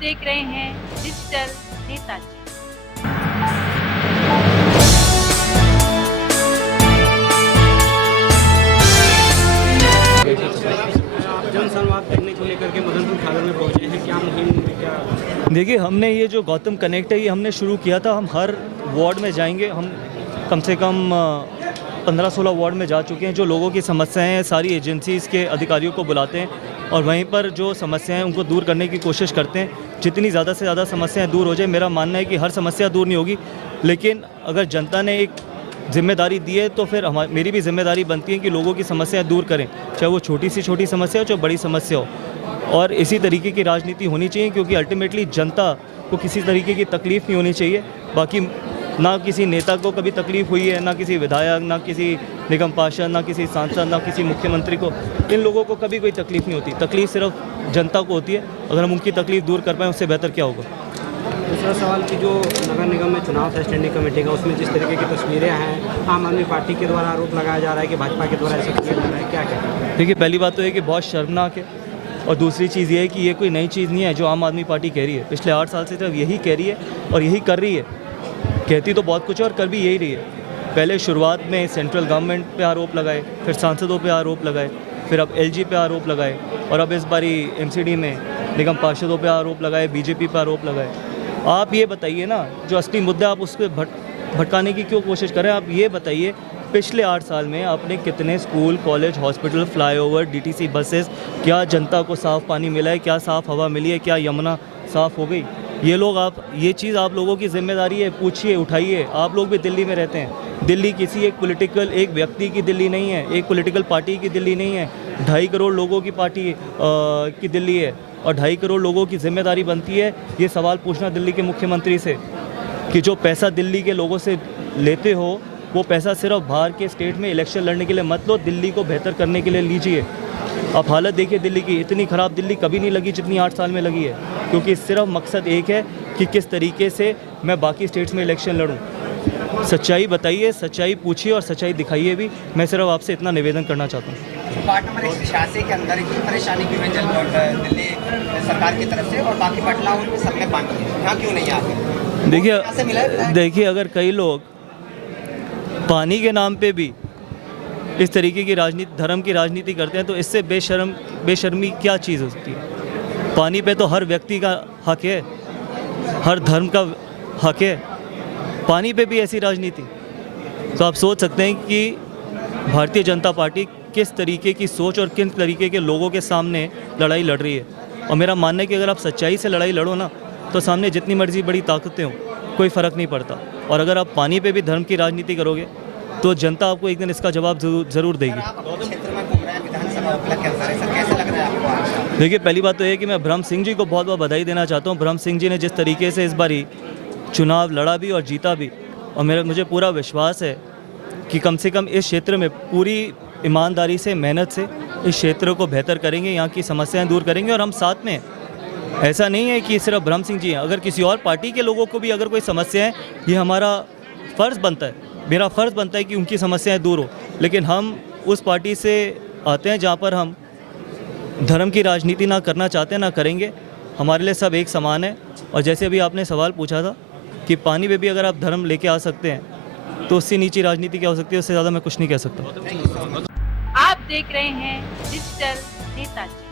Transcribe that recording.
देख रहे हैं डिजिटल नेताजी। जन संवाद करने को लेकर के मदनपुर खागर में पहुंचे हैं, क्या मुहिम क्या? देखिए, हमने ये जो गौतम कनेक्ट है ये हमने शुरू किया था। हम हर वार्ड में जाएंगे। हम कम से कम 15-16 वार्ड में जा चुके हैं। जो लोगों की समस्याएं हैं सारी एजेंसीज़ के अधिकारियों को बुलाते हैं और वहीं पर जो समस्याएं हैं उनको दूर करने की कोशिश करते हैं। जितनी ज़्यादा से ज़्यादा समस्याएं दूर हो जाए, मेरा मानना है कि हर समस्या दूर नहीं होगी, लेकिन अगर जनता ने एक जिम्मेदारी दी है तो फिर मेरी भी जिम्मेदारी बनती है कि लोगों की समस्याएं दूर करें, चाहे वो छोटी सी छोटी समस्या हो चाहे बड़ी समस्या हो। और इसी तरीके की राजनीति होनी चाहिए, क्योंकि अल्टीमेटली जनता को किसी तरीके की तकलीफ़ नहीं होनी चाहिए। बाकी ना किसी नेता को कभी तकलीफ़ हुई है, ना किसी विधायक, ना किसी निगम पार्षद, ना किसी सांसद, ना किसी मुख्यमंत्री को, इन लोगों को कभी कोई तकलीफ़ नहीं होती। तकलीफ़ सिर्फ जनता को होती है। अगर हम उनकी तकलीफ़ दूर कर पाएँ उससे बेहतर क्या होगा। दूसरा सवाल कि जो नगर निगम में चुनाव था स्टैंडिंग कमेटी का, उसमें जिस तरीके की तस्वीरें हैं, आम आदमी पार्टी के द्वारा आरोप लगाया जा रहा है कि भाजपा के द्वारा ऐसा किया जा रहा है, क्या कहते हैं? देखिए, पहली बात तो ये कि बहुत शर्मनाक है, और दूसरी चीज़ ये है कि ये कोई नई चीज़ नहीं है जो आम आदमी पार्टी कह रही है। पिछले 8 साल से सिर्फ यही कह रही है और यही कर रही है। कहती तो बहुत कुछ है और कर भी यही रही है। पहले शुरुआत में सेंट्रल गवर्नमेंट पे आरोप लगाए, फिर सांसदों पे आरोप लगाए, फिर अब एलजी पे आरोप लगाए, और अब इस बारी एमसीडी में निगम पार्षदों पे आरोप लगाए, बीजेपी पे आरोप लगाए। आप ये बताइए ना, जो असली मुद्दा आप उस पर भटकाने की क्यों कोशिश करें। आप ये बताइए, पिछले 8 साल में आपने कितने school, college, hospital, flyover, DTC buses, क्या जनता को साफ़ पानी मिला है, क्या साफ़ हवा मिली है, क्या यमुना साफ़ हो गई? ये चीज़ आप लोगों की जिम्मेदारी है। पूछिए, उठाइए। आप लोग भी दिल्ली में रहते हैं। दिल्ली किसी एक व्यक्ति की दिल्ली नहीं है, एक पॉलिटिकल पार्टी की दिल्ली नहीं है। 2.5 करोड़ लोगों की पार्टी की दिल्ली है, और 2.5 करोड़ लोगों की जिम्मेदारी बनती है ये सवाल पूछना दिल्ली के मुख्यमंत्री से कि जो पैसा दिल्ली के लोगों से लेते हो वो पैसा सिर्फ बाहर के स्टेट में इलेक्शन लड़ने के लिए मत लो, दिल्ली को बेहतर करने के लिए लीजिए। आप हालत देखिए दिल्ली की, इतनी ख़राब दिल्ली कभी नहीं लगी जितनी 8 साल में लगी है, क्योंकि सिर्फ मकसद एक है कि किस तरीके से मैं बाकी स्टेट्स में इलेक्शन लड़ूं। सच्चाई बताइए, सच्चाई पूछिए और सच्चाई दिखाइए भी। मैं सिर्फ आपसे इतना निवेदन करना चाहता हूँ। पार्ट नंबर 186 के अंदर ही परेशानी क्यों है दिल्ली सरकार की तरफ से, और बाकी बदलाव में सब में पानी है, यहाँ क्यों नहीं आते? देखिए, अगर कई लोग पानी के नाम पे भी इस तरीके की राजनीति, धर्म की राजनीति करते हैं, तो इससे बेशर्मी क्या चीज़ हो सकती है। पानी पे तो हर व्यक्ति का हक है, हर धर्म का हक है। पानी पे भी ऐसी राजनीति, तो आप सोच सकते हैं कि भारतीय जनता पार्टी किस तरीके की सोच और किन तरीके के लोगों के सामने लड़ाई लड़ रही है। और मेरा मानना है कि अगर आप सच्चाई से लड़ाई लड़ो ना, तो सामने जितनी मर्जी बड़ी ताकतें हों, कोई फ़र्क नहीं पड़ता। और अगर आप पानी पे भी धर्म की राजनीति करोगे तो जनता आपको एक दिन इसका जवाब ज़रूर देगी। देखिए, पहली बात तो ये कि मैं ब्रह्म सिंह जी को बहुत बहुत बधाई देना चाहता हूँ। ब्रह्म सिंह जी ने जिस तरीके से इस बारी चुनाव लड़ा भी और जीता भी, और मुझे पूरा विश्वास है कि कम से कम इस क्षेत्र में पूरी ईमानदारी से, मेहनत से इस क्षेत्र को बेहतर करेंगे, यहाँ की समस्याएं दूर करेंगे, और हम साथ में। ऐसा नहीं है कि सिर्फ ब्रह्म सिंह जी हैं। अगर किसी और पार्टी के लोगों को भी अगर कोई समस्या है, ये हमारा फ़र्ज़ बनता है, मेरा फ़र्ज़ बनता है कि उनकी समस्याएं दूर हो। लेकिन हम उस पार्टी से आते हैं जहाँ पर हम धर्म की राजनीति ना करना चाहते हैं, ना करेंगे। हमारे लिए सब एक समान है। और जैसे अभी आपने सवाल पूछा था कि पानी में भी अगर आप धर्म लेके आ सकते हैं तो उससे नीची राजनीति क्या हो सकती है, उससे ज़्यादा मैं कुछ नहीं कह सकता। आप देख रहे हैं डिजिटल नेताजी।